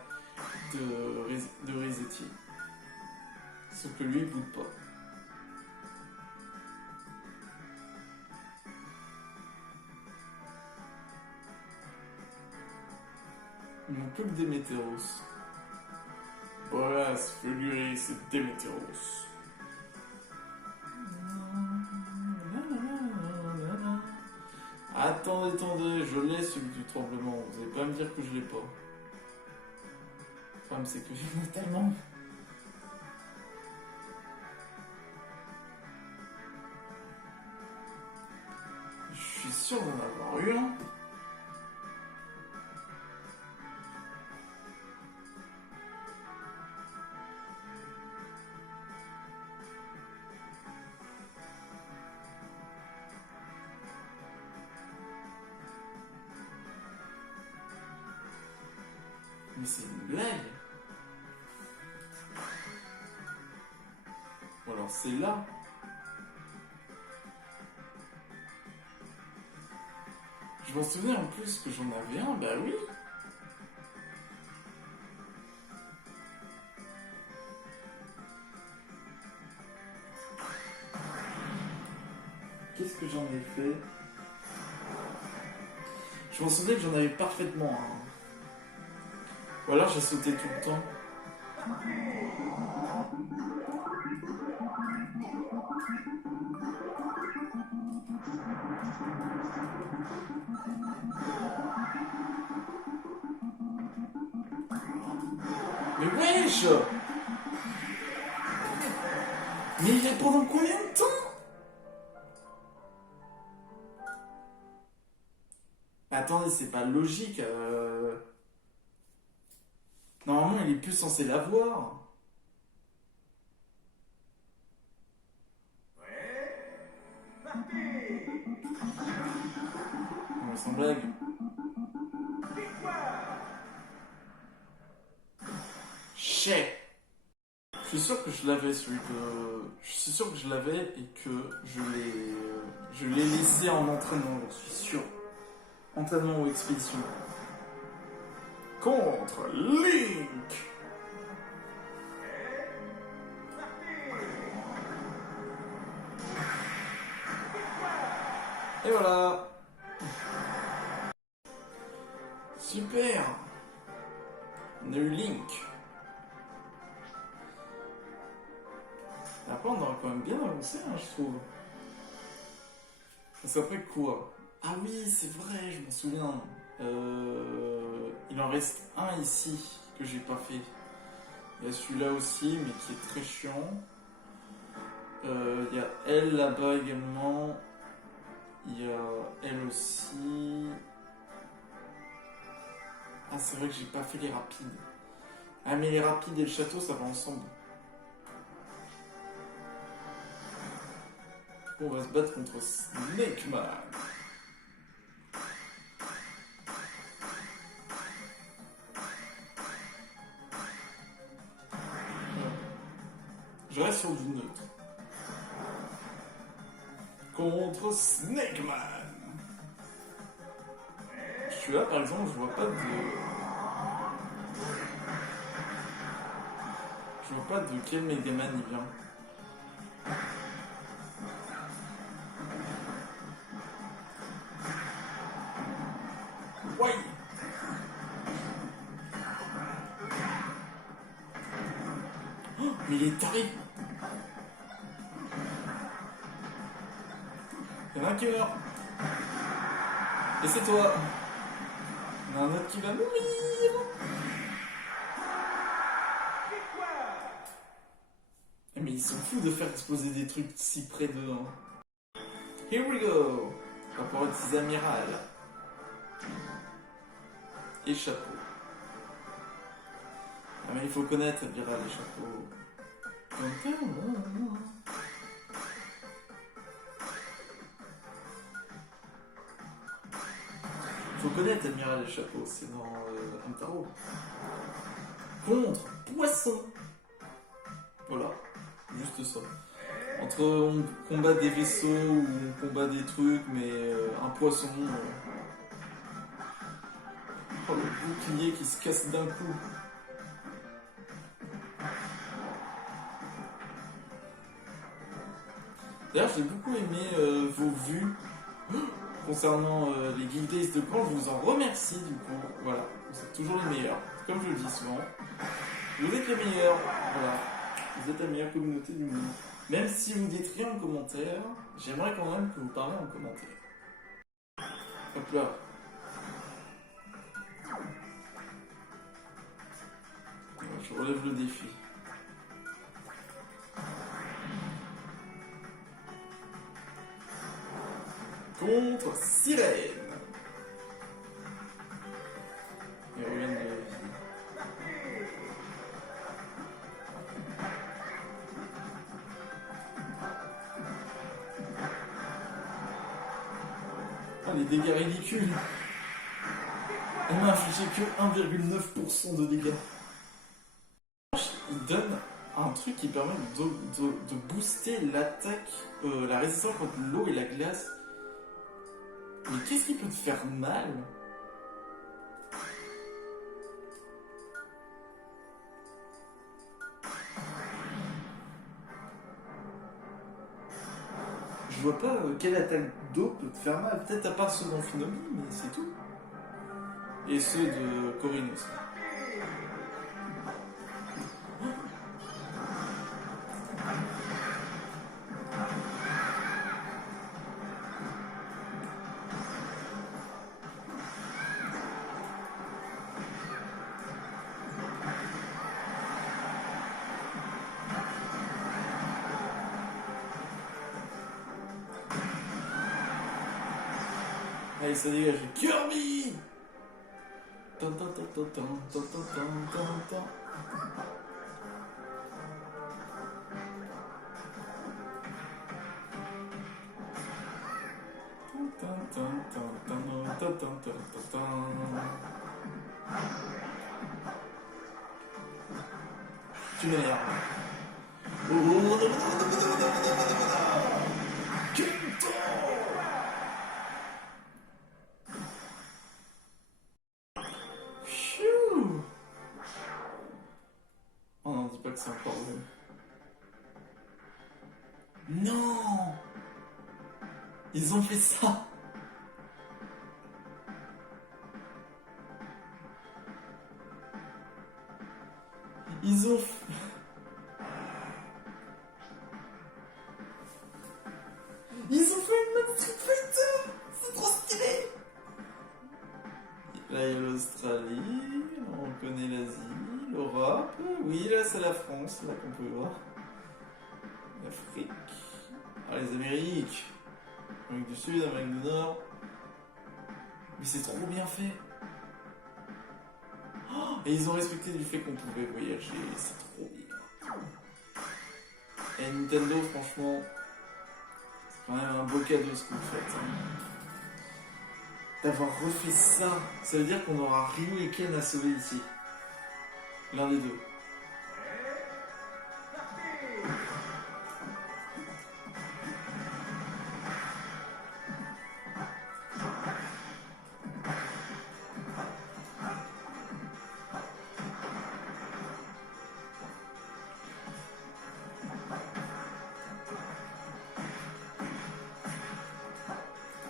de Resetti. Sauf que lui, il boude pas. Il manque plus que Démétéros. Voilà, c'est Fulguré, c'est Démétéros. Attendez, je l'ai celui du tremblement. Vous allez pas me dire que je l'ai pas. Le problème, c'est que j'en ai tellement. Je suis sûr d'en avoir eu un. Mais c'est une blague. Ou alors c'est là. Je m'en souviens en plus que j'en avais un, bah oui. Qu'est-ce que j'en ai fait? Je m'en souviens que j'en avais parfaitement un. Ou alors j'ai sauté tout le temps. Mais wesh! Mais pendant combien de temps? Attendez, c'est pas logique. Normalement, il est plus censé l'avoir. Non, sans blague. Chais. Je suis sûr que je l'avais celui que. Je suis sûr que je l'avais et que je l'ai laissé en entraînement, j'en suis sûr. Entraînement ou expédition. Contre Link. Et voilà. Super. On a eu Link. Après, on aura quand même bien avancé, hein, je trouve. Parce qu'après quoi? Ah oui, c'est vrai, je m'en souviens. Il en reste un ici que j'ai pas fait. Il y a celui-là aussi, mais qui est très chiant. Il y a elle là-bas également. Il y a elle aussi. Ah, c'est vrai que j'ai pas fait les rapides. Ah, mais les rapides et le château, ça va ensemble. On va se battre contre Snake Man. Je reste sur du neutre. Contre Snake Man. Celui-là, par exemple, je vois pas de... Je vois pas de quel Megaman il vient. Ouais. Oh, mais il est taré. Il y en a un qui meurt. Et c'est toi. Il y en a un autre qui va mourir. Mais ils sont fous de faire exploser des trucs si près d'eux. Hein. Here we go. Rapport des amirals. Et chapeau. Ah mais il faut connaître Amiral et chapeau. Il faut connaître Amiral et chapeau, c'est dans Hamtaro. Contre poisson. Voilà, juste ça. Entre on combat des vaisseaux ou on combat des trucs, mais un poisson. Oh, le bouclier qui se casse d'un coup. D'ailleurs, j'ai beaucoup aimé vos vues concernant les Guild Days de Caen. Je vous en remercie du coup. Voilà, vous êtes toujours les meilleurs. Comme je le dis souvent, vous êtes les meilleurs. Voilà, vous êtes la meilleure communauté du monde. Même si vous dites rien en commentaire, j'aimerais quand même que vous parlez en commentaire. Hop là. Je relève le défi. Contre Sirène. Héroïne de la vie. Ah, les dégâts ridicules. Elle m'a infligé que 1,9% de dégâts. Il donne un truc qui permet de booster l'attaque, la résistance contre l'eau et la glace. Mais qu'est-ce qui peut te faire mal? Je vois pas quelle attaque d'eau peut te faire mal. Peut-être à part ceux d'Amphinomie, mais c'est tout. Et ceux de Corinne aussi. Allez, ça dégage. Kirby. Tan, tan, tan, tan, tan, tan, tan, tan, tan. Tu m'énerves. Oh, Kento. Phew. Oh non, dis pas que c'est encore vrai. Non. Ils ont fait ça. Ils ont fait... Ils ont fait une mode Street Fighter. C'est trop stylé. Là, il y a l'Australie, on connaît l'Asie, l'Europe. Oui, là, c'est la France, là qu'on peut voir. L'Afrique. Ah, les Amériques. Amérique du Sud, Amérique du Nord. Mais c'est trop bien fait. Oh, et ils ont respecté du fait qu'on pouvait voyager. C'est trop bien. Et Nintendo, franchement, c'est quand même un beau cadeau ce que vous faites. Hein. D'avoir refait ça, ça veut dire qu'on aura Ryu et Ken à sauver ici. L'un des deux.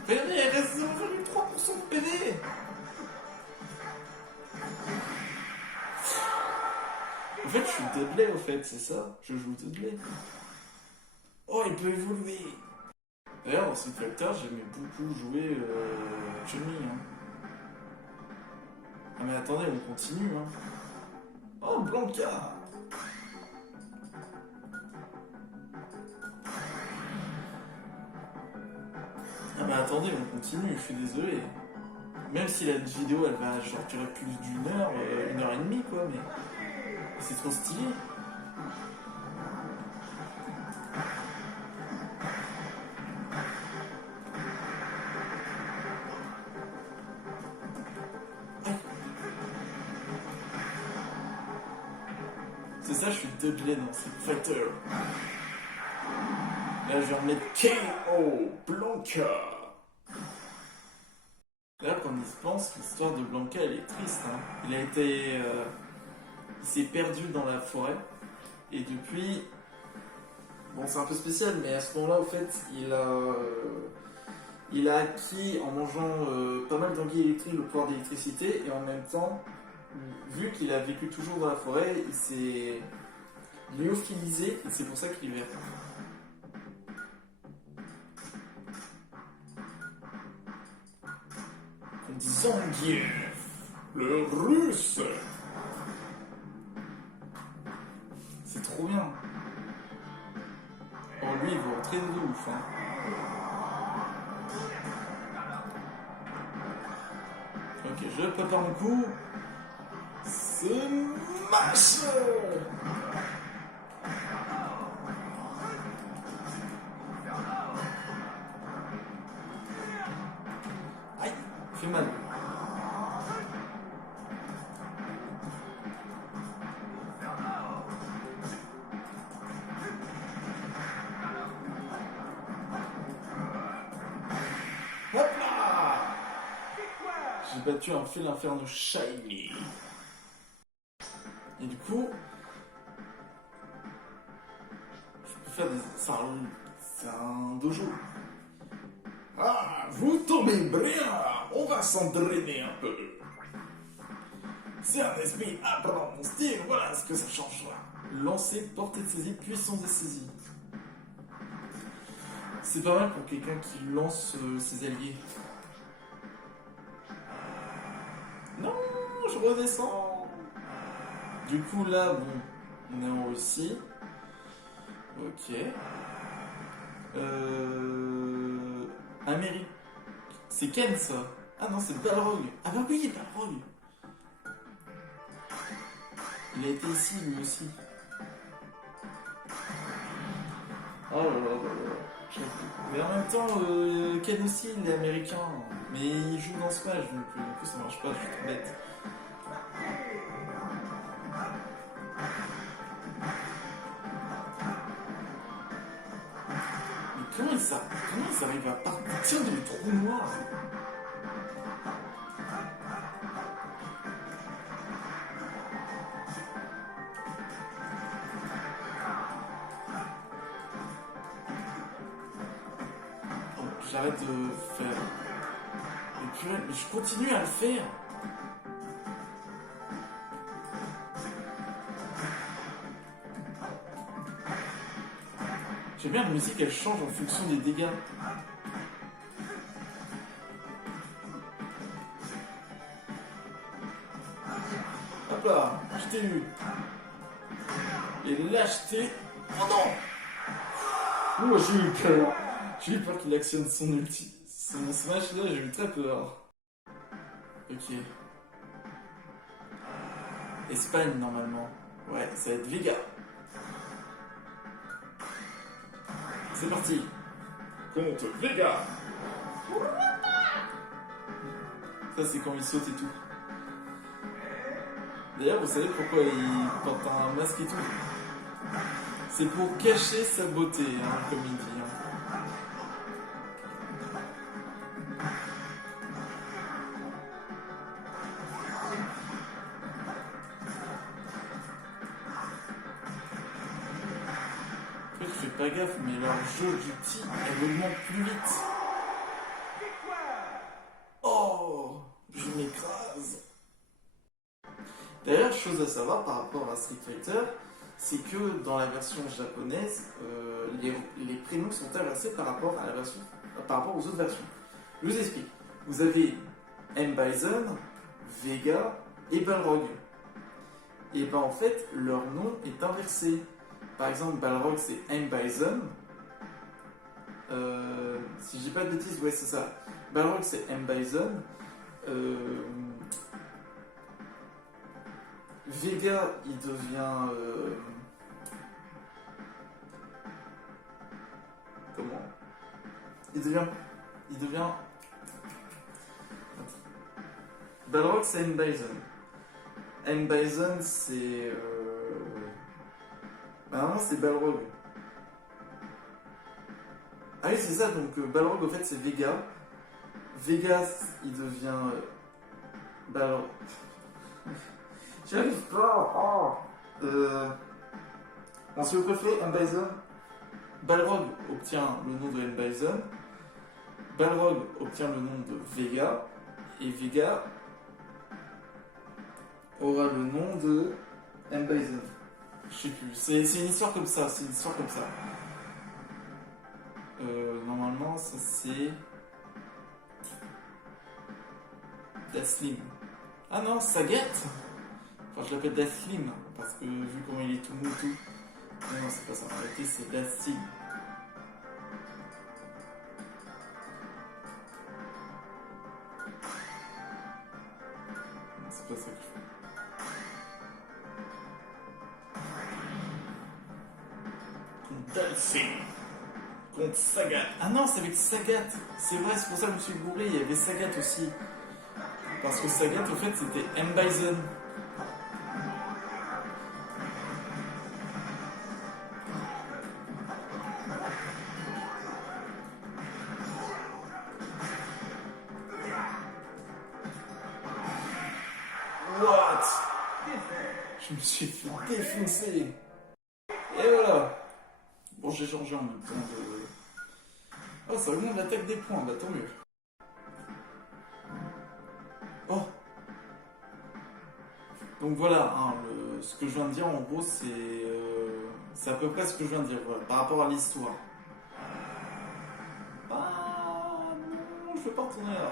Regardez, il reste 0,3% de PV. En fait, je suis Dudley, au fait, c'est ça. Je joue Dudley. Oh, il peut évoluer. D'ailleurs, dans Street Fighter, j'aimais beaucoup jouer Chun-Li. Hein. Ah, mais attendez, on continue. Hein. Oh, Blanca. Ah, mais attendez, on continue, je suis désolé. Même si la vidéo, elle va genre durer plus d'une heure, 1h30, quoi, mais c'est trop stylé. C'est ça, je suis Dudley dans Street Fighter. Là, je vais remettre KO Blanca. Là, quand on y se pense, l'histoire de Blanca, elle est triste. Hein. Il a été... il s'est perdu dans la forêt. Et depuis... Bon, c'est un peu spécial, mais à ce moment-là, au fait, il a acquis, en mangeant pas mal d'anguilles électriques, le pouvoir d'électricité. Et en même temps, vu qu'il a vécu toujours dans la forêt, il s'est lyophilisé. Et c'est pour ça qu'il est vert. Zangief, le russe. C'est trop bien. Oh, lui, il va entraîner de ouf. Hein. Ok, je prépare mon coup. Smash. Aïe, fait mal. Hop là! J'ai battu un fil inferno shiny. Et du coup, je peux faire des... C'est un dojo. Ah, vous tombez bien. On va s'entraîner un peu. C'est un esprit apprendre mon style, voilà ce que ça changera. Lancer, portée de saisie, puissance de saisie. C'est pas mal pour quelqu'un qui lance ses alliés. Non, je redescends. Du coup là, bon, on est en Russie. Ok. Amérique. C'est Ken, ça. Ah non, c'est Balrog. Ah bah oui, Balrog. Il a été ici, lui aussi. Oh là là là là. Mais en même temps, Ken aussi, il est américain. Mais il joue dans Smash, donc du coup, ça marche pas, je suis trop bête. Mais comment il s'arrive à partir du trou noir? Oh, j'arrête de faire. Mais purée, mais je continue à le faire. J'aime bien la musique, elle change en fonction des dégâts. Hop là, je t'ai eu. Et là, je t'ai... Oh non! Oh, j'ai eu peur. J'ai eu peur qu'il actionne son ulti. Son smash là, j'ai eu très peur. Ok. Espagne, normalement. Ouais, ça va être Vega. C'est parti. Contre Vega. Ça, c'est quand il saute et tout. D'ailleurs, vous savez pourquoi il porte un masque et tout? C'est pour cacher sa beauté, hein, comme il dit. Hein. Après, je fais pas gaffe, mais leur jauge d'ulti, elle augmente plus vite. Oh, je m'écrase. D'ailleurs, chose à savoir par rapport à Street Fighter, c'est que dans la version japonaise, les prénoms sont inversés par rapport à la version, par rapport aux autres versions. Je vous explique. Vous avez M. Bison, Vega et Balrog. Et ben en fait, leur nom est inversé. Par exemple, Balrog c'est M. Bison. Si je dis pas de bêtises, ouais c'est ça. Balrog c'est M. Bison. Vega, il devient... comment? Il devient... Balrog, c'est M. Bison. M. Bison, c'est... Ah non, c'est Balrog. Ah oui, c'est ça, donc Balrog, au fait, c'est Vega. Vega, il devient... Balrog... J'y arrive pas. Oh. En ce que je fais, M. Bison, Balrog obtient le nom de M. Bison, Balrog obtient le nom de Vega, et Vega aura le nom de M. Bison. Je sais plus, c'est une histoire comme ça, normalement, ça c'est... Daslim. Ah non, Sagat. Enfin, je l'appelle Daslim, parce que vu comment il est tout mou et tout. Non, c'est pas ça. En réalité, c'est Daslim. C'est pas ça que je fais. Contre Dalsim. Contre Sagat. Ah non, c'est avec Sagat. C'est vrai, c'est pour ça que je me suis bourré. Il y avait Sagat aussi. Parce que Sagat, au fait, c'était M. Bison. What? Je me suis fait défoncer. Et voilà. Bon, j'ai changé en même temps de... Oh, ça augmente l'attaque des points, bah tant mieux. Oh. Donc voilà, hein, ce que je viens de dire en gros, c'est à peu près ce que je viens de dire, voilà, par rapport à l'histoire. Ah non, je peux pas retourner là.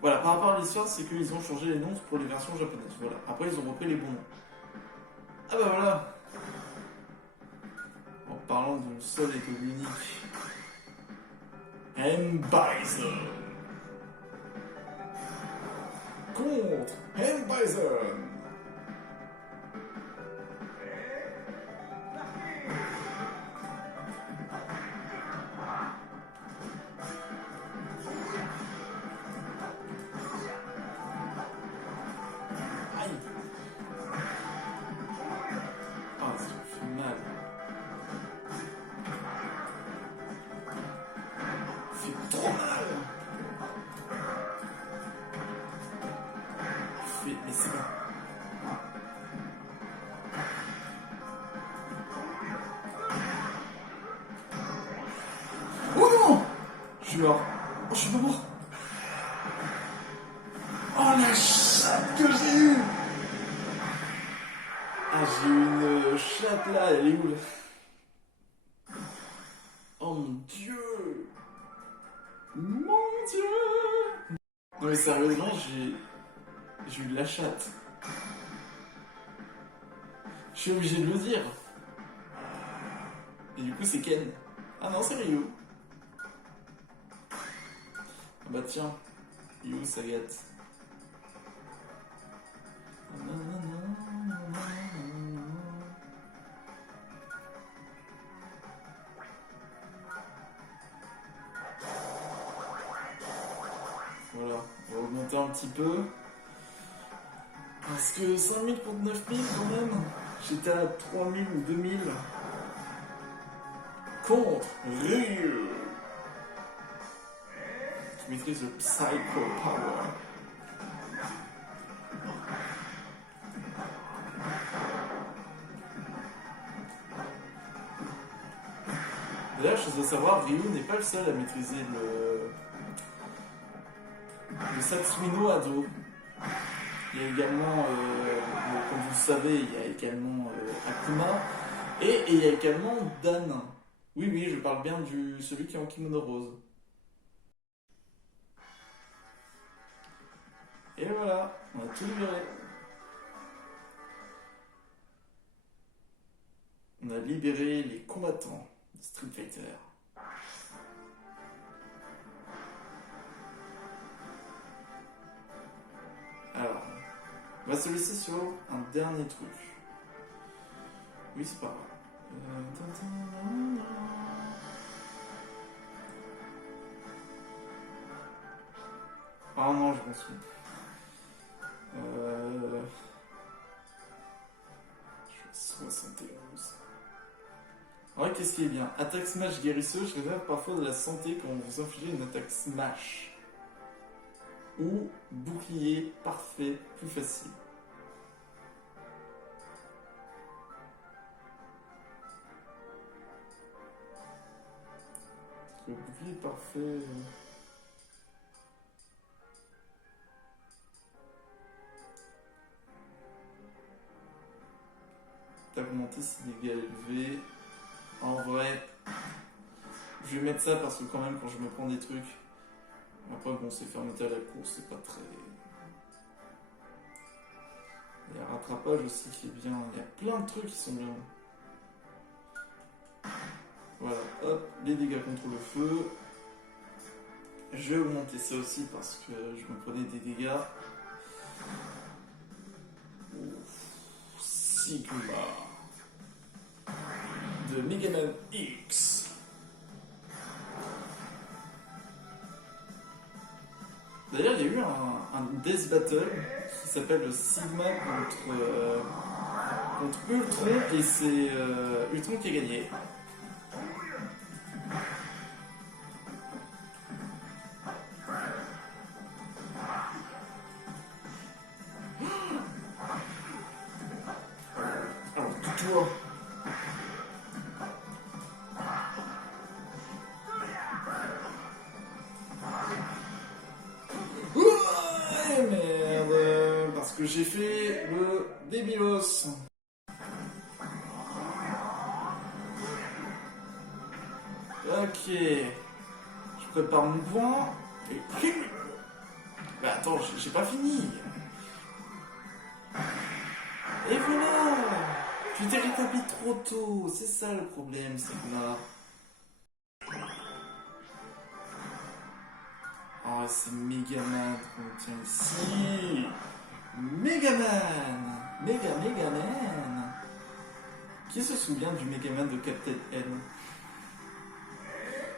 Voilà, par rapport à l'histoire, c'est qu'ils ont changé les noms pour les versions japonaises. Voilà, après ils ont repris les bons noms. Ah bah voilà. En parlant de seul et de l'unique M-Bison. Contre M-Bison. Aïe. Ah, ça me fait mal. Ça fait trop mal. Mais c'est bon. Oh non! Je suis mort. Oh, je suis pas mort. Oh la chatte que j'ai eue! Ah, j'ai eu une chatte là, elle est où là? Oh mon dieu! Mon dieu! Non mais sérieusement, j'ai eu de la chatte. Je suis obligé de le dire. Et du coup, c'est Ken. Ah non, c'est Ryu. Ah bah tiens, Ryu, ça gâte. Voilà, on va augmenter un petit peu. Parce que 5000 contre 9000 quand même. J'étais à 3000 ou 2000. Contre Ryu. Qui maîtrise le Psycho Power. D'ailleurs, je dois savoir, Ryu n'est pas le seul à maîtriser le Satsuino Ado. Il y a également, comme vous le savez, il y a également Akuma. Et il y a également Dan. Oui, oui, je parle bien du celui qui est en kimono rose. Et voilà, on a tout libéré. On a libéré les combattants de Street Fighter. Alors, on va se laisser sur un dernier truc. Oui, c'est pas grave. Oh non, je m'en souviens. Je suis à 71. Ouais, qu'est-ce qui est bien? Attaque smash guérisseuse, je réserve parfois de la santé quand vous infligez une attaque smash. Ou bouclier parfait, plus facile. Le bouclier parfait. Augmenter ses dégâts élevés. En vrai, je vais mettre ça parce que quand même quand je me prends des trucs, après bon c'est fermeté à la course, c'est pas très... Il y a rattrapage aussi qui est bien, il y a plein de trucs qui sont bien. Voilà, hop, les dégâts contre le feu. Je vais augmenter ça aussi parce que je me prenais des dégâts. Sigma de Megaman X. D'ailleurs, il y a eu un Death Battle qui s'appelle le Sigma contre Ultron et c'est Ultron qui a gagné. Alors, toi. Merde, parce que j'ai fait le débilos. Ok, je prépare mon point. Et... Bah attends, j'ai pas fini. Et voilà. Tu t'es rétabli trop tôt, c'est ça le problème, Sigma. c'est Megaman qu'on tient ici. Megaman. Megaman. Qui se souvient du Megaman de Captain N?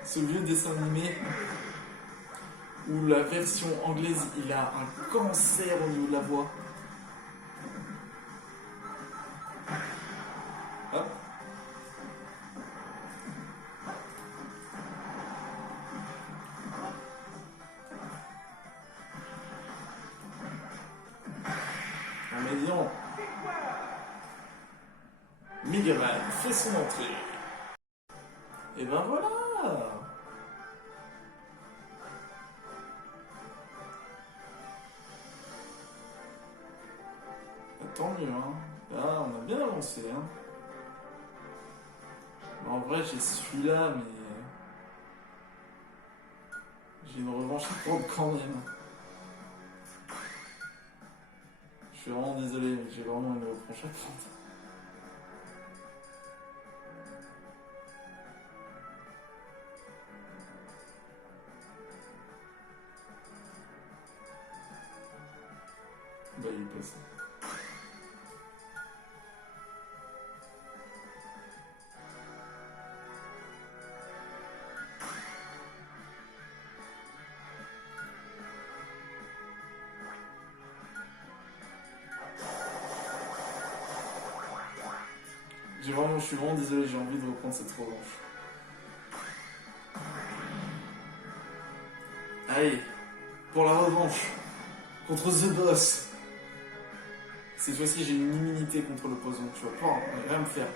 Ce vieux dessin animé où la version anglaise, il a un cancer au niveau de la voix. Hop. Mais disons, Megaman fait son entrée. Et ben voilà. Tant mieux, hein. Là, on a bien avancé, hein. Bon, en vrai, j'ai celui-là, mais j'ai une revanche à prendre quand même. Je suis vraiment désolé, mais j'ai vraiment une revanche à prendre. Bah, il est passé. Je suis vraiment désolé, j'ai envie de reprendre cette revanche. Allez, pour la revanche, contre The Boss. Cette fois-ci, j'ai une immunité contre l'opposant, tu vas pas rien me faire.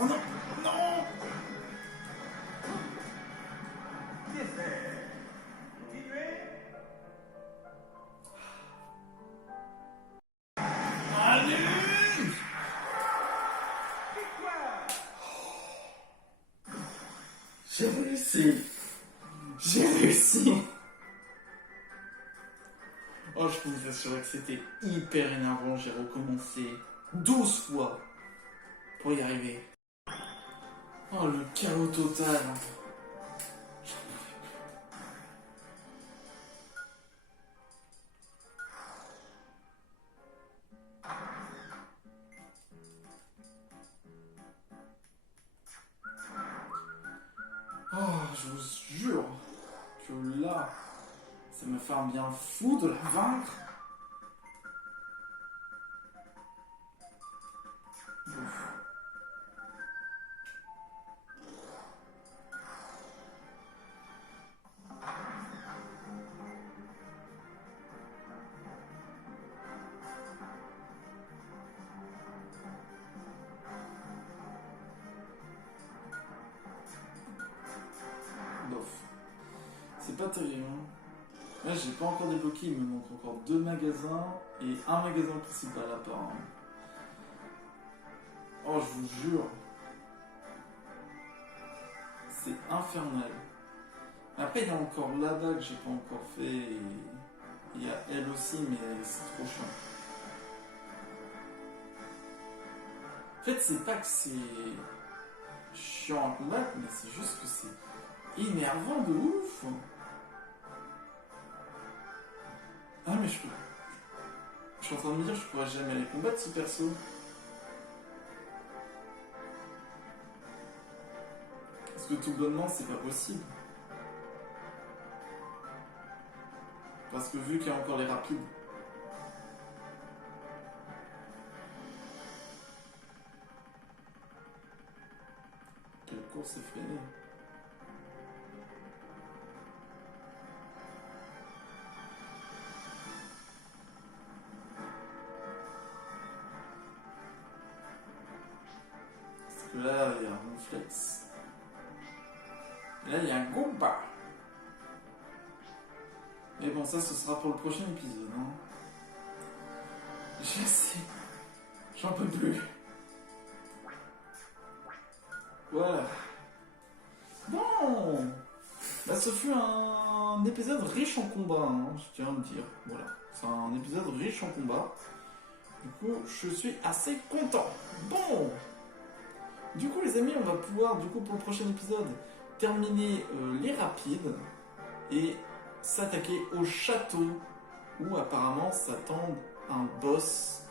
Oh non, non. Allez. J'ai réussi. J'ai réussi. Oh, je peux vous assurer que c'était hyper énervant. J'ai recommencé 12 fois pour y arriver. Oh, le chaos total. Oh, je vous jure que là, ça me fait un bien fou de la vaincre. Ouf. Bof. C'est pas terrible. Hein. Là, j'ai pas encore débloqué, il me manque encore 2 magasins et un magasin principal apparemment. Oh, je vous jure. C'est infernal. Après, il y a encore là-bas que j'ai pas encore fait et il y a elle aussi, mais c'est trop chiant. En fait, c'est pas que c'est chiant à combattre, mais c'est juste que c'est énervant de ouf. Ah, mais je suis en train de me dire, je pourrais jamais les combattre ce perso. Parce que tout bonnement, c'est pas possible. Parce que vu qu'il y a encore les rapides. Quelle course effrénée. Parce que là, il y a un réflexe. Là, il y a un Goomba. Mais bon, ça, ce sera pour le prochain épisode. Hein. Je sais. J'en peux plus. Voilà. Bon. Là, ce fut un épisode riche en combat, hein, je tiens à le dire. Voilà. C'est un épisode riche en combat. Du coup, je suis assez content. Bon. Du coup, les amis, on va pouvoir, du coup, pour le prochain épisode, terminer les rapides et s'attaquer au château où apparemment s'attend un boss.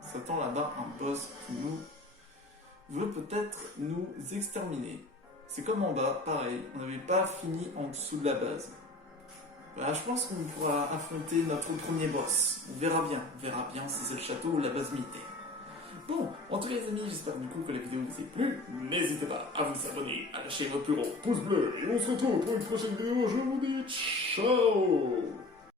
S'attend là-bas un boss qui nous veut peut-être nous exterminer. C'est comme en bas, pareil, on n'avait pas fini en dessous de la base. Bah, je pense qu'on pourra affronter notre premier boss. On verra bien si c'est le château ou la base militaire. Bon, en tout cas les amis, j'espère du coup que la vidéo vous a plu. N'hésitez pas à vous abonner, à lâcher votre plus gros pouce bleu. Et on se retrouve pour une prochaine vidéo. Je vous dis ciao.